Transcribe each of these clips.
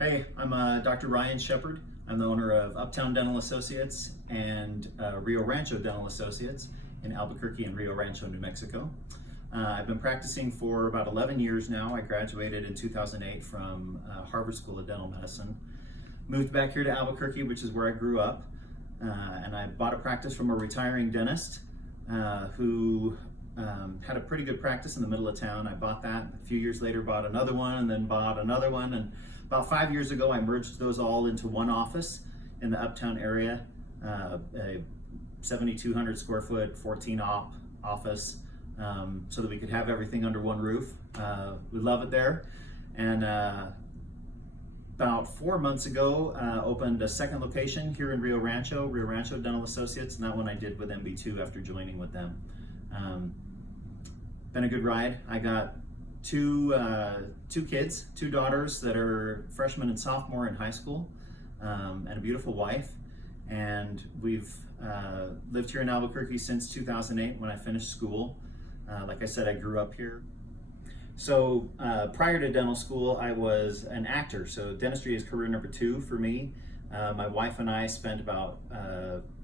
Hey, I'm Dr. Ryan Shepard. I'm the owner of Uptown Dental Associates and Rio Rancho Dental Associates in Albuquerque and Rio Rancho, New Mexico. I've been practicing for about 11 years now. I graduated in 2008 from Harvard School of Dental Medicine. Moved back here to Albuquerque, which is where I grew up, and I bought a practice from a retiring dentist who had a pretty good practice in the middle of town. I bought that. A few years later, bought another one, and then bought another one. And about 5 years ago, I merged those all into one office in the Uptown area, a 7,200 square foot, 14 op office, so that we could have everything under one roof. We love it there. And about 4 months ago, opened a second location here in Rio Rancho Dental Associates, and that one I did with MB2 after joining with them. Been a good ride. I got two kids, two daughters that are freshmen and sophomore in high school, and a beautiful wife. And we've lived here in Albuquerque since 2008 when I finished school. Like I said, I grew up here. So prior to dental school, I was an actor. So dentistry is career number 2 for me. My wife and I spent about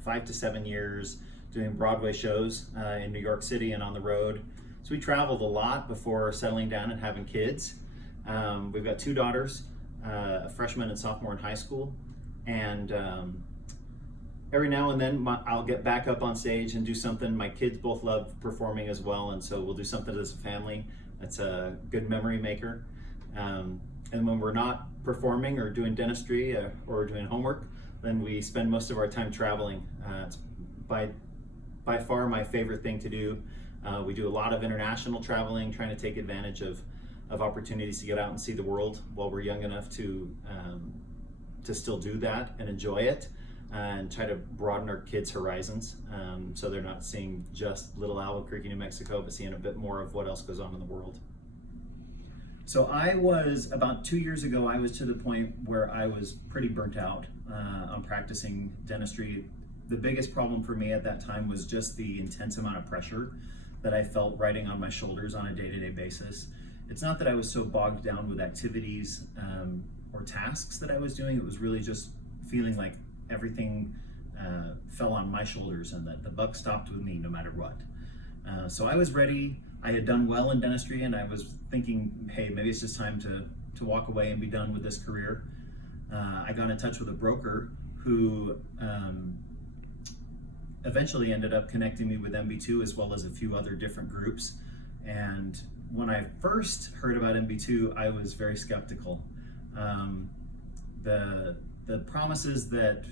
5 to 7 years doing Broadway shows in New York City and on the road. So we traveled a lot before settling down and having kids. We've got 2 daughters, a freshman and sophomore in high school. And every now and then I'll get back up on stage and do something. My kids both love performing as well, and so we'll do something as a family. That's a good memory maker. And when we're not performing or doing dentistry or doing homework, then we spend most of our time traveling. It's by far my favorite thing to do. We do a lot of international traveling, trying to take advantage of opportunities to get out and see the world while we're young enough to still do that and enjoy it, and try to broaden our kids' horizons, so they're not seeing just little Albuquerque, New Mexico, but seeing a bit more of what else goes on in the world. So I was, about 2 years ago, I was to the point where I was pretty burnt out on practicing dentistry. The biggest problem for me at that time was just the intense amount of pressure that I felt riding on my shoulders on a day-to-day basis. It's not that I was so bogged down with activities or tasks that I was doing. It was really just feeling like everything fell on my shoulders and that the buck stopped with me no matter what. So I was ready. I had done well in dentistry, and I was thinking, hey, maybe it's just time to walk away and be done with this career. I got in touch with a broker who eventually ended up connecting me with MB2 as well as a few other different groups. And when I first heard about MB2, I was very skeptical. The promises that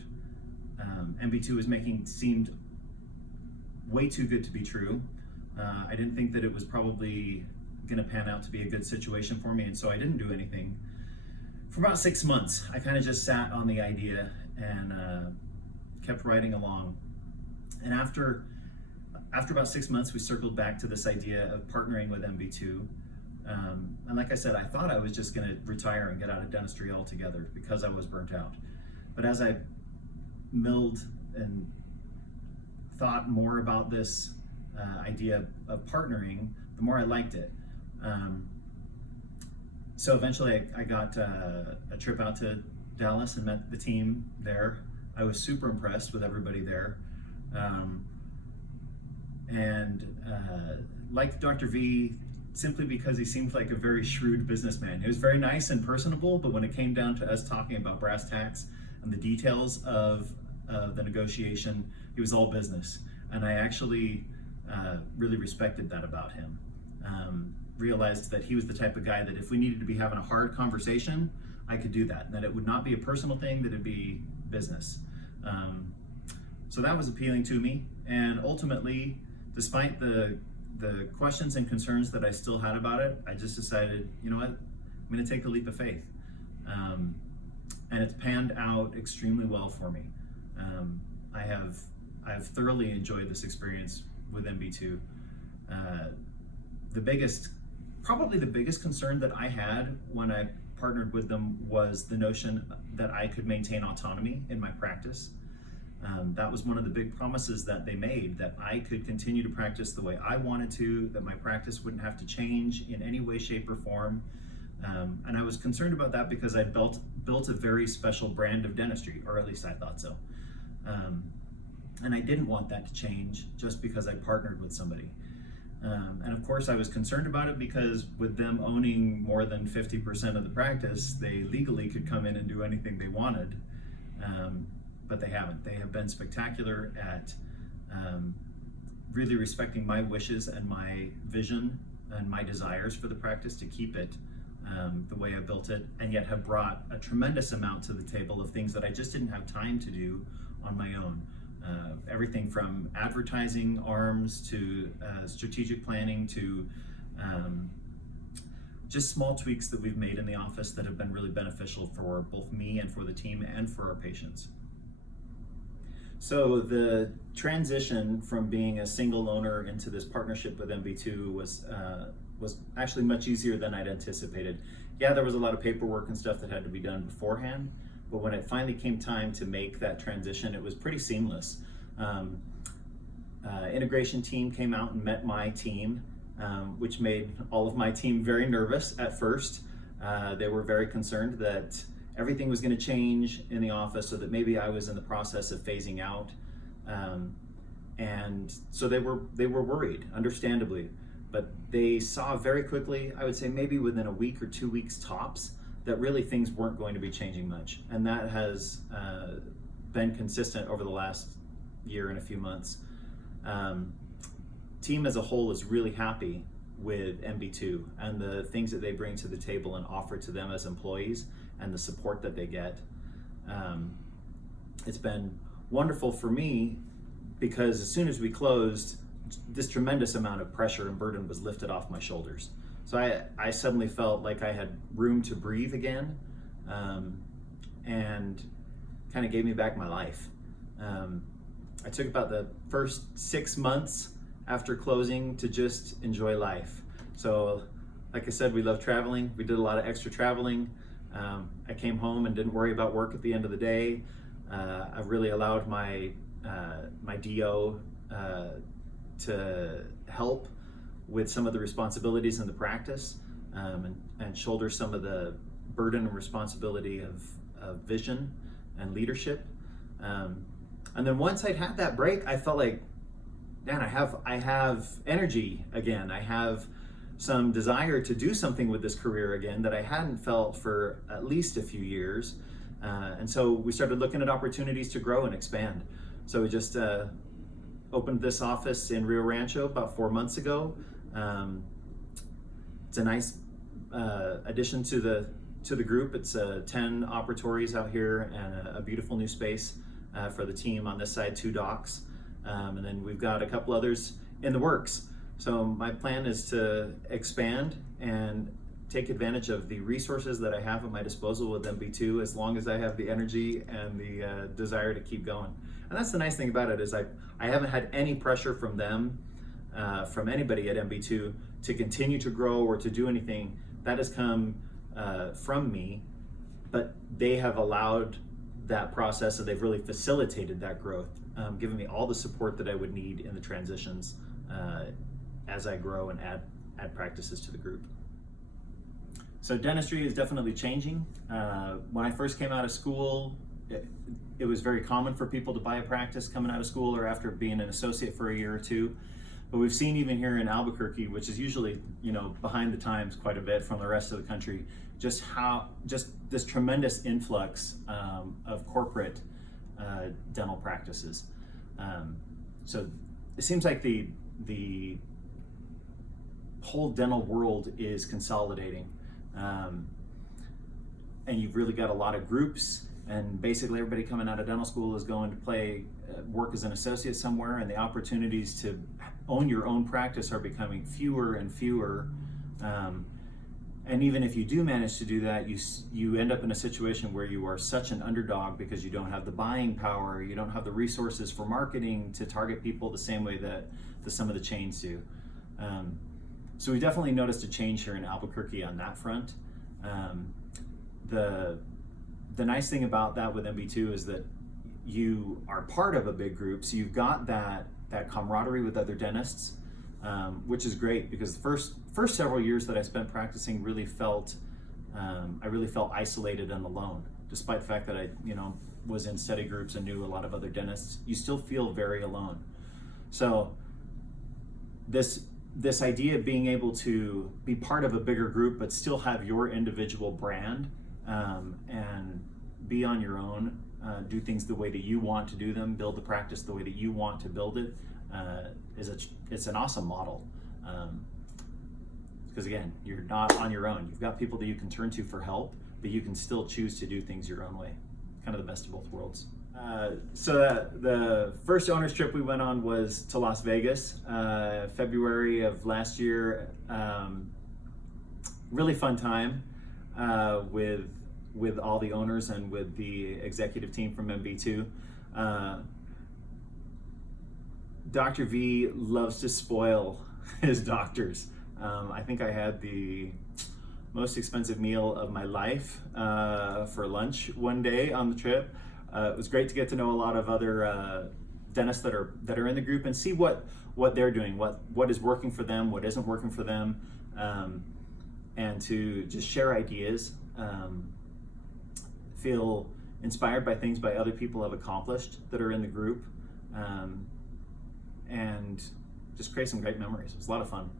MB2 was making seemed way too good to be true. I didn't think that it was probably going to pan out to be a good situation for me, and so I didn't do anything. For about 6 months, I kind of just sat on the idea and kept writing along. And after about 6 months, we circled back to this idea of partnering with MB2. And like I said, I thought I was just going to retire and get out of dentistry altogether because I was burnt out. But as I milled and thought more about this idea of partnering, the more I liked it. So eventually I got a trip out to Dallas and met the team there. I was super impressed with everybody there. And liked Dr. V simply because he seemed like a very shrewd businessman. He was very nice and personable, but when it came down to us talking about brass tacks and the details of the negotiation, he was all business. And I actually really respected that about him. Realized that he was the type of guy that if we needed to be having a hard conversation, I could do that. That it would not be a personal thing, that it'd be business. So that was appealing to me, and ultimately, despite the questions and concerns that I still had about it, I just decided, you know what, I'm going to take the leap of faith. And it's panned out extremely well for me. I've thoroughly enjoyed this experience with MB2. Probably the biggest concern that I had when I partnered with them was the notion that I could maintain autonomy in my practice. That was one of the big promises that they made, that I could continue to practice the way I wanted to, that my practice wouldn't have to change in any way, shape, or form. And I was concerned about that because I built a very special brand of dentistry, or at least I thought so. And I didn't want that to change just because I partnered with somebody. And of course I was concerned about it because with them owning more than 50% of the practice, they legally could come in and do anything they wanted. But they haven't. They have been spectacular at really respecting my wishes and my vision and my desires for the practice to keep it the way I built it, and yet have brought a tremendous amount to the table of things that I just didn't have time to do on my own. Everything from advertising arms to strategic planning to just small tweaks that we've made in the office that have been really beneficial for both me and for the team and for our patients. So the transition from being a single owner into this partnership with MB2 was actually much easier than I'd anticipated. Yeah, there was a lot of paperwork and stuff that had to be done beforehand, but when it finally came time to make that transition, it was pretty seamless. Integration team came out and met my team, which made all of my team very nervous at first. They were very concerned that everything was going to change in the office, so that maybe I was in the process of phasing out, and so they were worried, understandably. But they saw very quickly, I would say maybe within a week or 2 weeks tops, that really things weren't going to be changing much, and that has been consistent over the last year and a few months. Team as a whole is really happy with MB2 and the things that they bring to the table and offer to them as employees and the support that they get. It's been wonderful for me because as soon as we closed, this tremendous amount of pressure and burden was lifted off my shoulders. So I suddenly felt like I had room to breathe again, and kind of gave me back my life. I took about the first 6 months after closing to just enjoy life. So like I said, we love traveling. We did a lot of extra traveling. I came home and didn't worry about work at the end of the day. I really allowed my DO to help with some of the responsibilities in the practice, and shoulder some of the burden and responsibility of vision and leadership. And then once I'd had that break, I felt like, man, I have energy again. I have some desire to do something with this career again that I hadn't felt for at least a few years. And so we started looking at opportunities to grow and expand. So we just opened this office in Rio Rancho about 4 months ago. It's a nice addition to the group. It's 10 operatories out here and a beautiful new space for the team on this side, 2 docks. And then we've got a couple others in the works. So my plan is to expand and take advantage of the resources that I have at my disposal with MB2 as long as I have the energy and the desire to keep going. And that's the nice thing about it is I haven't had any pressure from them, from anybody at MB2 to continue to grow or to do anything. That has come from me, but they have allowed that process and they've really facilitated that growth, giving me all the support that I would need in the transitions as I grow and add practices to the group. So dentistry is definitely changing. When I first came out of school, it was very common for people to buy a practice coming out of school or after being an associate for a year or two. But we've seen even here in Albuquerque, which is usually, behind the times quite a bit from the rest of the country, just this tremendous influx of corporate dental practices. So it seems like the whole dental world is consolidating. And you've really got a lot of groups, and basically everybody coming out of dental school is going to work as an associate somewhere, and the opportunities to own your own practice are becoming fewer and fewer. And even if you do manage to do that, you end up in a situation where you are such an underdog because you don't have the buying power, you don't have the resources for marketing to target people the same way that some of the chains do. So we definitely noticed a change here in Albuquerque on that front. The nice thing about that with MB2 is that you are part of a big group, so you've got that camaraderie with other dentists, which is great because the first several years that I spent practicing really felt I really felt isolated and alone, despite the fact that I, was in study groups and knew a lot of other dentists. You still feel very alone. So this idea of being able to be part of a bigger group but still have your individual brand, and be on your own, do things the way that you want to do them, build the practice the way that you want to build it, it's an awesome model. Because again, you're not on your own. You've got people that you can turn to for help, but you can still choose to do things your own way. Kind of the best of both worlds. So the first owner's trip we went on was to Las Vegas, February of last year. Really fun time with all the owners and with the executive team from MB2. Dr. V loves to spoil his doctors. I think I had the most expensive meal of my life for lunch one day on the trip. It was great to get to know a lot of other dentists that are in the group and see what they're doing, what is working for them, what isn't working for them, and to just share ideas, feel inspired by things by other people have accomplished that are in the group, and just create some great memories. It was a lot of fun.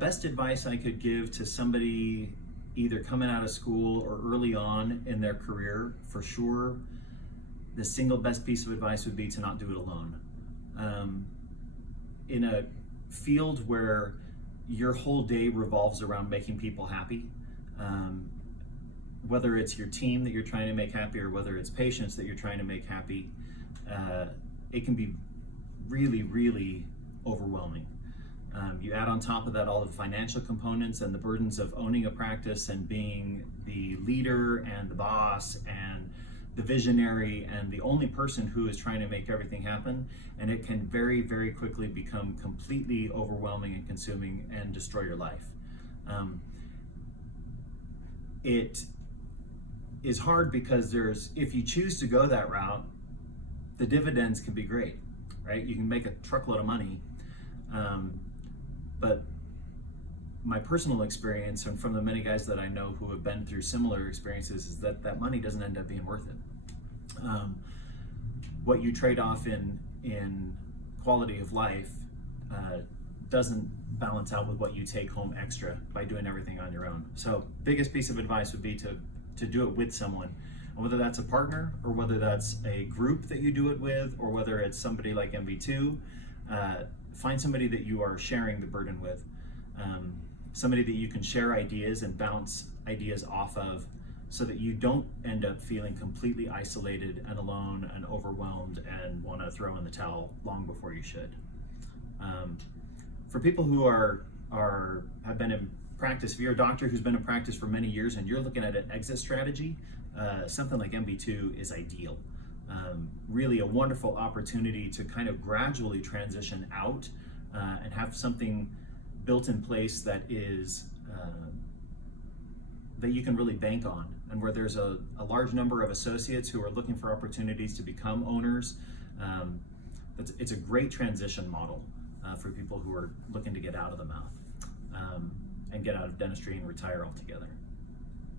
Best advice I could give to somebody either coming out of school or early on in their career, for sure, the single best piece of advice would be to not do it alone. In a field where your whole day revolves around making people happy, whether it's your team that you're trying to make happy or whether it's patients that you're trying to make happy, it can be really, really overwhelming. You add on top of that all the financial components and the burdens of owning a practice and being the leader and the boss and the visionary and the only person who is trying to make everything happen, and it can very, very quickly become completely overwhelming and consuming and destroy your life. It is hard because if you choose to go that route, the dividends can be great, right? You can make a truckload of money. But my personal experience, and from the many guys that I know who have been through similar experiences, is that money doesn't end up being worth it. What you trade off in quality of life doesn't balance out with what you take home extra by doing everything on your own. So biggest piece of advice would be to do it with someone. And whether that's a partner or whether that's a group that you do it with, or whether it's somebody like MB2, find somebody that you are sharing the burden with, somebody that you can share ideas and bounce ideas off of, so that you don't end up feeling completely isolated and alone and overwhelmed and want to throw in the towel long before you should. For people who have been in practice, if you're a doctor who's been in practice for many years and you're looking at an exit strategy, something like MB2 is ideal. Really a wonderful opportunity to kind of gradually transition out and have something built in place that is that you can really bank on, and where there's a large number of associates who are looking for opportunities to become owners. It's a great transition model for people who are looking to get out of the mouth and get out of dentistry and retire altogether.